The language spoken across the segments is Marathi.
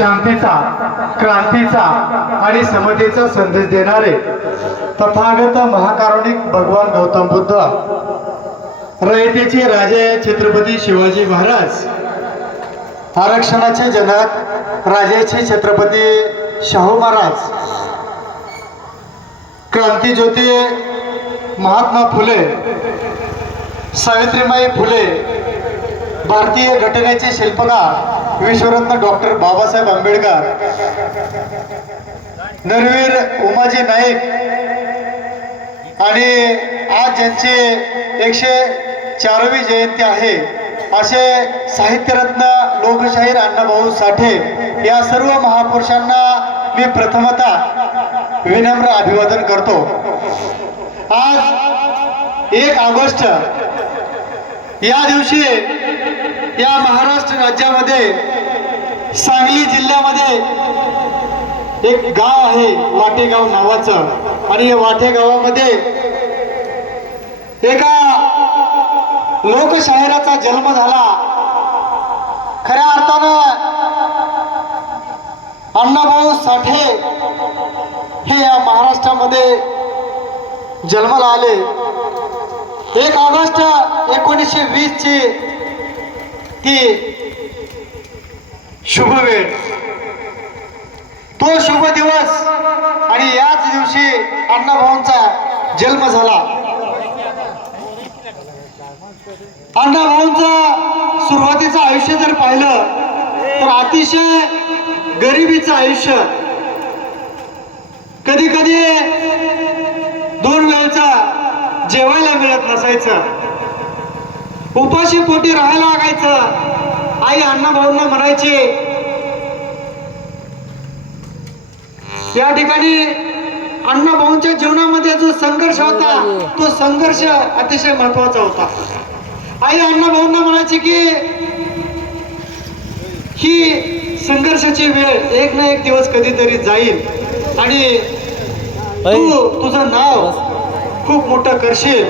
शांतीचा क्रांतीचा आणि समतेचा संदेश देणारे तथागत महाकारुणिक भगवान गौतम बुद्ध रयतेचे राजे छत्रपती शिवाजी महाराज आरक्षणाचे जनक राजाचे छत्रपती शाहू महाराज क्रांतीज्योती महात्मा फुले सावित्रीमाई फुले भारतीय घटनेचे शिल्पकार विश्वरत्न डॉक्टर बाबासाहेब आंबेडकर नरवीर उमाजी नाईक आणि आज ज्यांची एकशे चारवी जयंती आहे असे साहित्यरत्न लोकशाहीर अण्णाभाऊ साठे या सर्व महापुरुषांना मी प्रथमतः विनम्र अभिवादन करतो. आज एक ऑगस्ट या दिवशी या महाराष्ट्र राज्यामध्ये सांगली जिल्ह्यामध्ये एक गाव आहे वाटेगाव नावाचं. आणि या वाटेगावामध्ये एका लोकशाहिराचा जन्म झाला. खऱ्या अर्थानं अण्णाभाऊ साठे हे या महाराष्ट्रामध्ये जन्माला आले. एक ऑगस्ट एकोणीसशे वीस ची ती शुभ वेळ. तो शुभ दिवस आणि याच दिवशी अण्णाभाऊंचा जन्म झाला. अण्णाभाऊंचा सुरुवातीचं आयुष्य जर पाहिलं तर अतिशय गरिबीचं आयुष्य. कधी कधी दोन वेळचा जेवायला मिळत नसायचं. उपाशी पोटी राहायला लागायचं. आई अण्णाभाऊंना म्हणायची या ठिकाणी अण्णाभाऊंच्या जीवनामध्ये जो संघर्ष होता तो संघर्ष अतिशय महत्त्वाचा होता. आई अण्णाभाऊंना म्हणायची की ही संघर्षाची वेळ एक ना एक दिवस कधीतरी जाईल आणि तू तुझं नाव खूप मोठं करशील.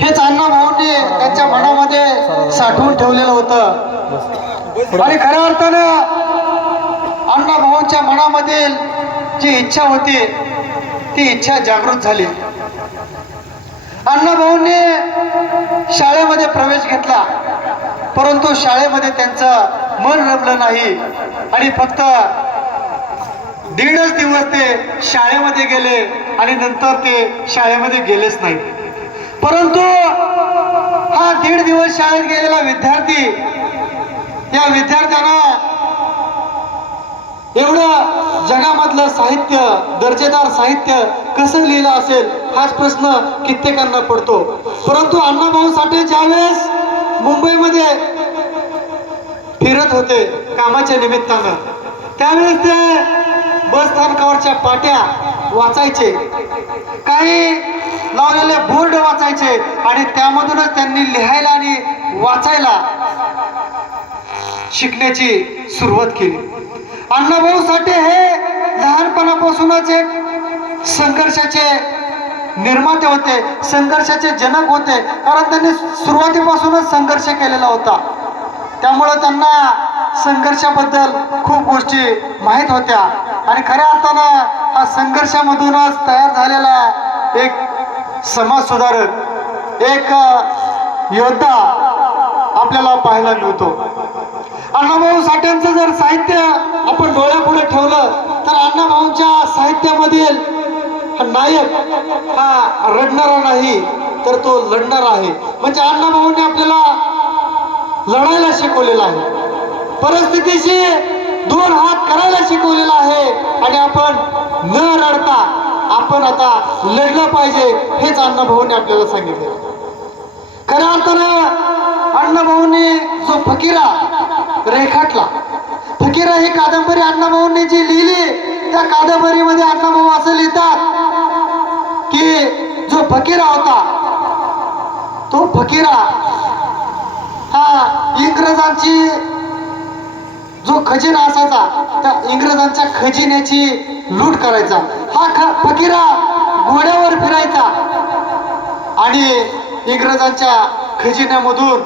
हेच अण्णाभाऊंनी त्यांच्या मनामध्ये साठवून ठेवलेलं होतं. आणि खऱ्या अर्थानं अण्णाभाऊंच्या मनामधील जी इच्छा होती ती इच्छा जागृत झाली. अण्णाभाऊंनी शाळेमध्ये प्रवेश घेतला परंतु शाळेमध्ये त्यांचं मन रमलं नाही आणि फक्त दीडच दिवस ते शाळेमध्ये गेले आणि नंतर ते शाळेमध्ये गेलेच नाही परंतु हा दीड दिवस शाळेत गेलेला विद्यार्थी या विद्यार्थ्यांना एवढं जगामधलं साहित्य दर्जेदार साहित्य कसं लिहिलं असेल हाच प्रश्न कित्येकांना पडतो. परंतु अण्णाभाऊ साठे ज्यावेळेस मुंबईमध्ये फिरत होते कामाच्या निमित्तानं त्यावेळेस ते बस स्थानकावरच्या पाट्या वाचायचे. काही लावलेले बोर्ड वाचायचे आणि त्यामधूनच त्यांनी लिहायला आणि वाचायला शिकण्याची सुरुवात केली. अण्णाभाऊ साठे हे लहानपणापासूनच एक संघर्षाचे निर्माते होते संघर्षाचे जनक होते कारण त्यांनी सुरुवातीपासूनच संघर्ष केलेला होता. त्यामुळं त्यांना संघर्षाबद्दल खूप गोष्टी माहीत होत्या. आणि खऱ्या अर्थानं हा संघर्षामधूनच तयार झालेला एक समाज सुधारक एक योद्धा आपल्याला पाहायला मिळतो. अण्णाभाऊ साठ्यांचं जर साहित्य आपण डोळ्यापुढे ठेवलं तर अण्णाभाऊंच्या साहित्यामधील नायक हा रडणारा नाही तर तो लढणारा आहे. म्हणजे अण्णाभाऊंनी आपल्याला लढायला शिकवलेला आहे. परिस्थितीशी दोन हात करायला शिकवलेला आहे. आणि आपण न रडता आपण आता लढलं पाहिजे हेच अण्णाभाऊंनी आपल्याला सांगितलं. खऱ्या अर्थानं अण्णाभाऊंनी जो फकीरा रेखाटला फकीरा ही कादंबरी अण्णाभाऊंनी जी लिहिली त्या कादंबरीमध्ये अण्णाभाऊ असं लिहितात की जो फकीरा होता तो फकीरा हा इंग्रजांची जो खजिना असायचा त्या इंग्रजांच्या खजिन्याची लूट करायचा. हा ख फकीरा घोड्यावर फिरायचा. आणि इंग्रजांच्या खजिन्यामधून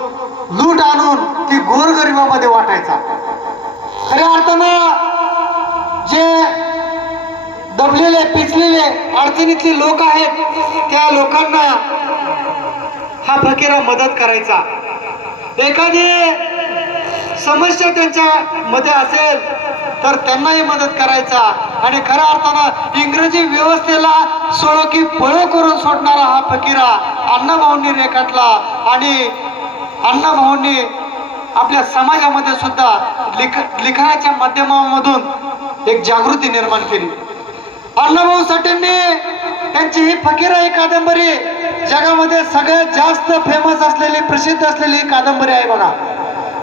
लूट आणून ती गोरगरिबामध्ये वाटायचा. खऱ्या अर्थानं जे दबलेले पिचलेले अडचणीतले लोक आहेत त्या लोकांना हा फकीरा मदत करायचा. एखादी समस्या त्यांच्या मध्ये असेल तर त्यांनाही मदत करायचा. आणि खऱ्या अर्थानं इंग्रजी व्यवस्थेला सोळो की पळो करून सोडणारा हा फकीरा अण्णाभाऊंनी रेखाटला. आणि अण्णाभाऊंनी आपल्या समाजामध्ये सुद्धा लिख लिखाणाच्या माध्यमामधून एक जागृती निर्माण केली. अण्णाभाऊ साठेंनी त्यांची ही फकीरा ही कादंबरी. जगामध्ये सगळ्यात जास्त फेमस असलेली प्रसिद्ध असलेली ही कादंबरी आहे बघा.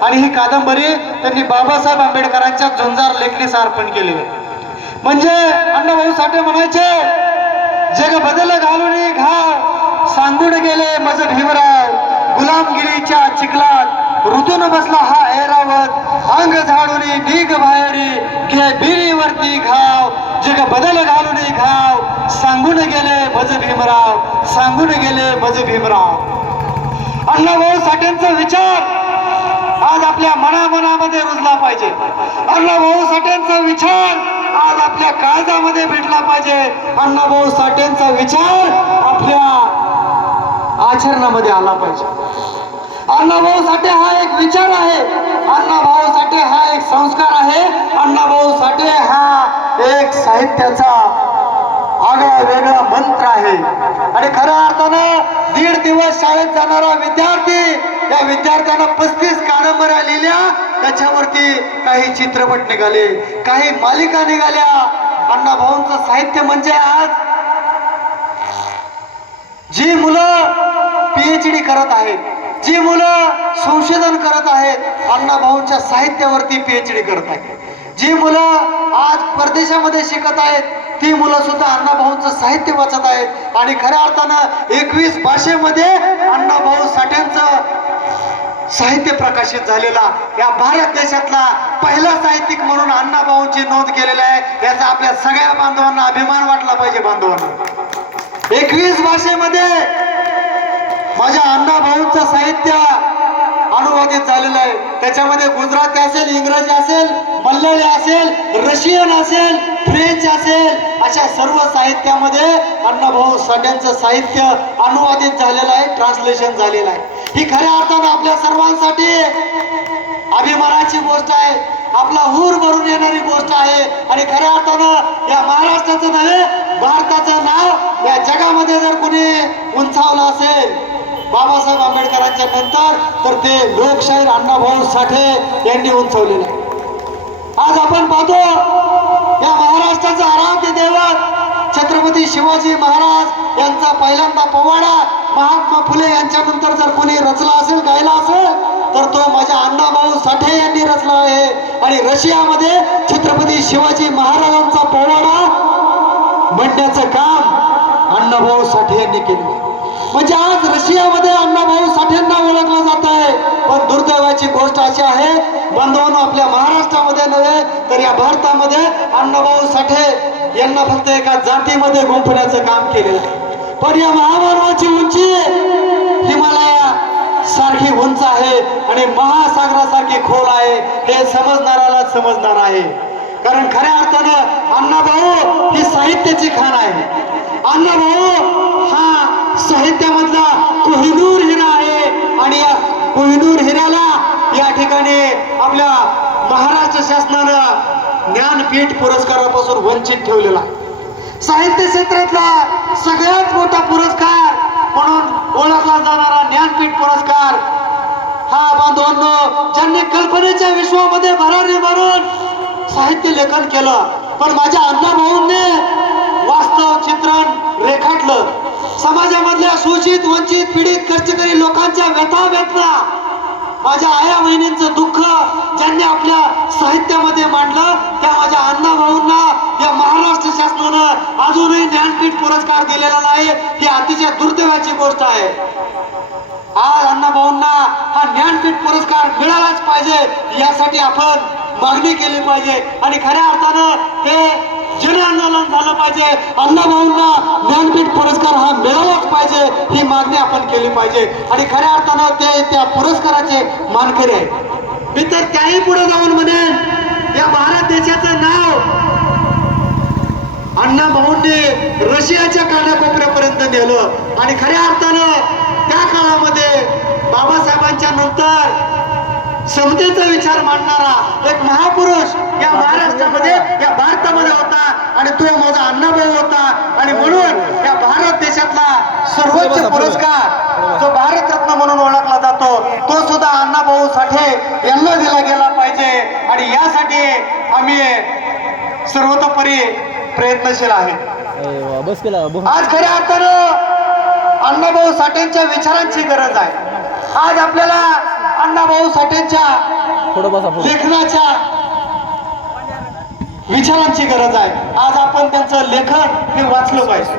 आणि ही कादंबरी त्यांनी बाबासाहेब आंबेडकरांच्या झुंजार लेखणीस अर्पण केलेली म्हणजे अण्णाभाऊ साठे म्हणायचे जग बदल घालून घाव सांगून गेले मज भीमराव गुलामगिरीच्या चिखलात ऋतून बसला हा ऐरावत अंग झाडून निघ बाहेरी घे बिरीवरती घाव जग बदल घालून घाव सांगून गेले मज भीमराव सांगून गेले मज भीमराव अण्णाभाऊ साठेंचा विचार आज आपल्या मनामनामध्ये रुजला पाहिजे. अण्णाभाऊ साठेंचा विचार आज आपल्या काळजामध्ये भेटला पाहिजे. अण्णाभाऊ साठेंचा विचार आपल्या आचरणामध्ये आला पाहिजे. अण्णाभाऊ साठे हा एक विचार आहे. अण्णाभाऊ साठे हा एक संस्कार आहे. अण्णाभाऊ साठे हा एक साहित्याचा आगळा वेगळा मंत्र आहे. आणि खऱ्या अर्थानं दीड दिवस शाळेत जाणारा विद्यार्थी या विद्यार्थ्यांना पस्तीस कादंबऱ्या लिहिल्या. त्याच्यावरती काही चित्रपट निघाले काही मालिका निघाल्या. अण्णाभाऊंचं साहित्य म्हणजे आज जी मुलं पीएच डी करत आहेत जी मुलं संशोधन करत आहेत अण्णाभाऊंच्या साहित्यावरती पीएच डी करत आहेत. जी मुलं आज परदेशामध्ये शिकत आहेत ती मुलं सुद्धा अण्णाभाऊंचं साहित्य वाचत आहेत. आणि खऱ्या अर्थानं एकवीस भाषेमध्ये अण्णाभाऊ साठ्यांचं साहित्य प्रकाशित झालेला या भारत देशातला पहिला साहित्यिक म्हणून अण्णाभाऊंची नोंद केलेली आहे. याचा आपल्या सगळ्या बांधवांना अभिमान वाटला पाहिजे बांधवांना. एकवीस भाषेमध्ये माझ्या अण्णाभाऊंचं साहित्य अनुवादित झालेलं आहे. त्याच्यामध्ये गुजराती असेल इंग्रजी असेल मल्याळी असेल रशियन असेल फ्रेंच असेल अशा सर्व साहित्यामध्ये अण्णाभाऊ साठ्यांचं साहित्य अनुवादित झालेलं आहे ट्रान्सलेशन झालेलं आहे. ही खऱ्या अर्थानं आपल्या सर्वांसाठी अभिमानाची गोष्ट आहे. आपला हूर भरून येणारी गोष्ट आहे. आणि खऱ्या अर्थानं या महाराष्ट्राचं नव्हे भारताचं नाव या जगामध्ये जर कोणी उंचावलं असेल बाबासाहेब आंबेडकरांच्या नंतर तर ते लोकशाहीर अण्णाभाऊ साठे यांनी उंचवलेलं आहे. आज आपण पाहतो या महाराष्ट्राचा आराध्य दैवत छत्रपती शिवाजी महाराज यांचा पहिल्यांदा पोवाडा महात्मा फुले यांच्यानंतर जर कोणी रचला असेल गायला असेल तर तो माझ्या अण्णाभाऊ साठे यांनी रचला आहे. आणि रशियामध्ये छत्रपती शिवाजी महाराजांचा पोवाडा म्हणण्याचं काम अण्णाभाऊ साठे यांनी केले म्हणजे आज रशियामध्ये अण्णाभाऊ साठेंना ओळखलं जात आहे. पण दुर्दैवाची गोष्ट अशी आहे बंधवांनो आपल्या महाराष्ट्रामध्ये नव्हे तर या भारतामध्ये अण्णाभाऊ साठे यांना फक्त एका जातीमध्ये गुंफण्याचं काम केलेलं आहे. पण या महामानवाची उंची हिमालया सारखी उंच आहे आणि महासागरासारखी खोल आहे. हे समजणाऱ्याला समजणार आहे. कारण खऱ्या अर्थानं अण्णाभाऊ ही साहित्याची खाण आहे. अण्णाभाऊ हा साहित्यामधला कोहिनूर हिरा आहे. आणि या कोहिनूर हिऱ्याला या ठिकाणी आपल्या महाराष्ट्र शासनानं ज्ञानपीठ पुरस्कारापासून वंचित ठेवलेला साहित्य क्षेत्रातला सगळ्यात मोठा पुरस्कार म्हणून ओळखला जाणारा ज्ञानपीठ पुरस्कार. हा बांधवांनो ज्यांनी कल्पनेच्या विश्वामध्ये भरारी मारून साहित्य लेखन केलं पण माझ्या अण्णाभाऊंनी वास्तव चित्रण रेखाटलं. समाजामधल्या सूचित वंचित पीडित कष्टकरी लोकांच्या व्यथा व्यथा माझ्या आया बहिणींचं दुःख ज्यांनी आपल्या साहित्यामध्ये मांडलं त्या माझ्या अण्णाभाऊंना या महाराष्ट्र शासनानं अजूनही ज्ञानपीठ पुरस्कार दिलेला नाही. ही अतिशय दुर्दैवाची गोष्ट आहे. आज अण्णाभाऊंना हा ज्ञानपीठ पुरस्कार मिळालाच पाहिजे यासाठी आपण मागणी केली पाहिजे. आणि खऱ्या अर्थानं हे आंदोलन झालं पाहिजे. अण्णाभाऊंना ज्ञानपीठ पुरस्कार हा मिळालाच पाहिजे ही मागणी आपण केली पाहिजे. आणि खऱ्या अर्थानं ते त्या पुरस्काराचे मानकरी आहे मी तर त्याही पुढे जाऊन म्हणेन या भारत देशाचं नाव अण्णा भाऊंनी रशियाच्या कानाकोपऱ्यापर्यंत नेलं. आणि खऱ्या अर्थानं त्या काळामध्ये बाबासाहेबांच्या नंतर समतेचा विचार मांडणारा एक महापुरुष या महाराष्ट्रामध्ये या भारतामध्ये होता आणि तो माझा अण्णाभाऊ होता. आणि म्हणून या भारत देशातला सर्वोच्च पुरस्कार जो भारतरत्न म्हणून ओळखला जातो तो सुद्धा अण्णाभाऊ साठे यांना दिला गेला पाहिजे. आणि यासाठी आम्ही सर्वतोपरी प्रयत्नशील आहे. आज खऱ्या अर्थानं अण्णाभाऊ साठेंच्या विचारांची गरज आहे. आज आपल्याला अण्णाभाऊ साठेंच्या लेखनाच्या विचारांची गरज आहे. आज आपण त्यांचं लेखन हे वाचलं पाहिजे.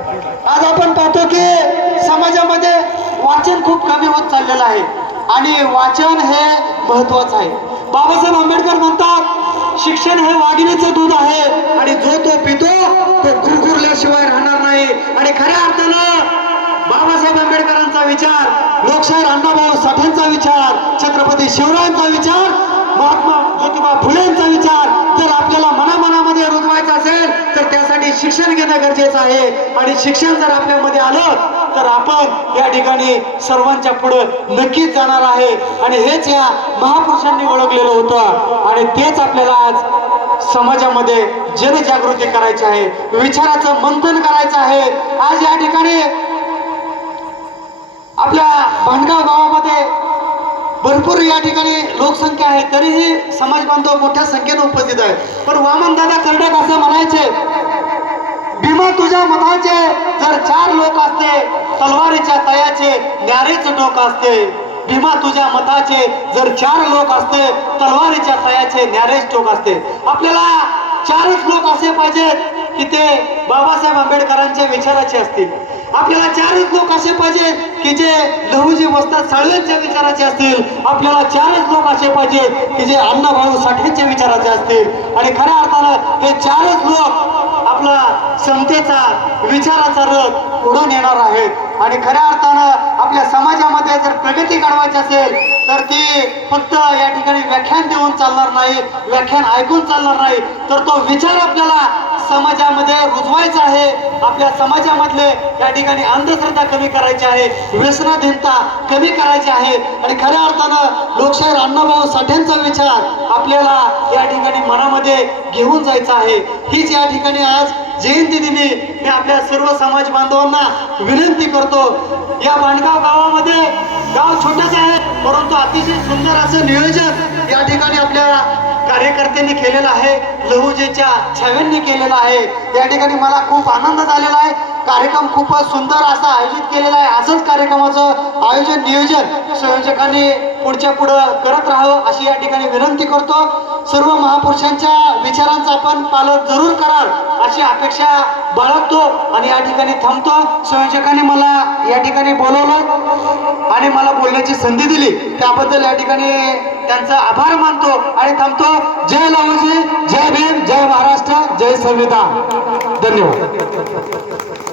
आज आपण पाहतो की समाजामध्ये वाचन खूप कमी होत चाललेलं आहे. आणि वाचन हे महत्वाचं आहे. बाबासाहेब आंबेडकर म्हणतात शिक्षण हे वाघिणीचं दूध आहे आणि जो तो पितो तो गुरगुरल्याशिवाय राहणार नाही आणि खऱ्या अर्थानं बाबासाहेब आंबेडकरांचा विचार लोकशाहीर अण्णाभाऊ साठेंचा विचार छत्रपती शिवरायांचा विचार महात्मा ज्योतिबा फुलेंचा विचार. जर आपल्याला मनामनामध्ये रुजवायचा असेल तर त्यासाठी शिक्षण घेणं गरजेचं आहे. आणि शिक्षण जर आपल्यामध्ये आलं तर आपण या ठिकाणी सर्वांच्या पुढं नक्कीच जाणार आहे. आणि हेच या महापुरुषांनी ओळखलेलं होतं. आणि तेच आपल्याला आज समाजामध्ये जनजागृती करायची आहे. विचाराचं मंथन करायचं आहे. आज या ठिकाणी आपल्या भांडगाव गावामध्ये भरपूर या ठिकाणी लोकसंख्या आहे तरीही समाज बांधव मोठ्या संख्येने उपस्थित आहेत. पण वामन दादा कर्डक असं म्हणायचे भीमा तुझ्या मताचे जर चार लोक असते तलवारीच्या तयाचे न्यारेच डोक असते. भीमा तुझ्या मताचे जर चार लोक असते तलवारीच्या तयाचे न्यारेच टोक असते. आपल्याला चारच लोक असे पाहिजेत की ते बाबासाहेब आंबेडकरांच्या विचाराचे असतील. आपल्याला चारच लोक असे पाहिजेत की जे लहुजी वस्ताद साळवेंच्या विचाराचे असतील. आपल्याला चारच लोक असे पाहिजेत की जे अण्णाभाऊ साठ्यांच्या विचाराचे असतील. आणि खऱ्या अर्थानं हे चारच लोक आपला समतेचा विचाराचा रथ उडून येणार आहेत. आणि खऱ्या अर्थानं आपल्या समाजामध्ये जर प्रगती घडवायची असेल तर ती फक्त या ठिकाणी व्याख्यान देऊन चालणार नाही व्याख्यान ऐकून चालणार नाही. तर तो विचार आपल्याला समाजामध्ये रुजवायचं आहे. आपल्या समाजामधले या ठिकाणी अंधश्रद्धा कमी करायची आहे. व्यसनाधीनता कमी करायची आहे. आणि खऱ्या अर्थानं लोकशाहीर अण्णाभाऊ साठेंचा विचार आपल्याला या ठिकाणी मनामध्ये घेऊन जायचा आहे. हीच या ठिकाणी आज जयंती दिनी मी आपल्या सर्व समाज बांधवांना विनंती करतो. या बांधगाव गावामध्ये गाव छोटंच आहे परंतु अतिशय सुंदर असं नियोजन या ठिकाणी आपल्या कार्यकर्त्यांनी केलेलं आहे लहुजेच्या छाव्यांनी केलेलं आहे. या ठिकाणी मला खूप आनंद झालेला आहे. कार्यक्रम खूपच सुंदर असा आयोजित केलेला आहे. असंच कार्यक्रमाचं आयोजन नियोजन संयोजकांनी पुढच्या पुढं करत राहावं अशी या ठिकाणी विनंती करतो. सर्व महापुरुषांच्या विचारांचं आपण पालन जरूर कराल अशी अपेक्षा बाळगतो आणि या ठिकाणी थांबतो. संयोजकांनी मला या ठिकाणी बोलवलं आणि मला बोलण्याची संधी दिली. त्याबद्दल या ठिकाणी त्यांचा आभार मानतो आणि थांबतो. जय लहुजी जय भीम जय महाराष्ट्र जय संविधान. धन्यवाद.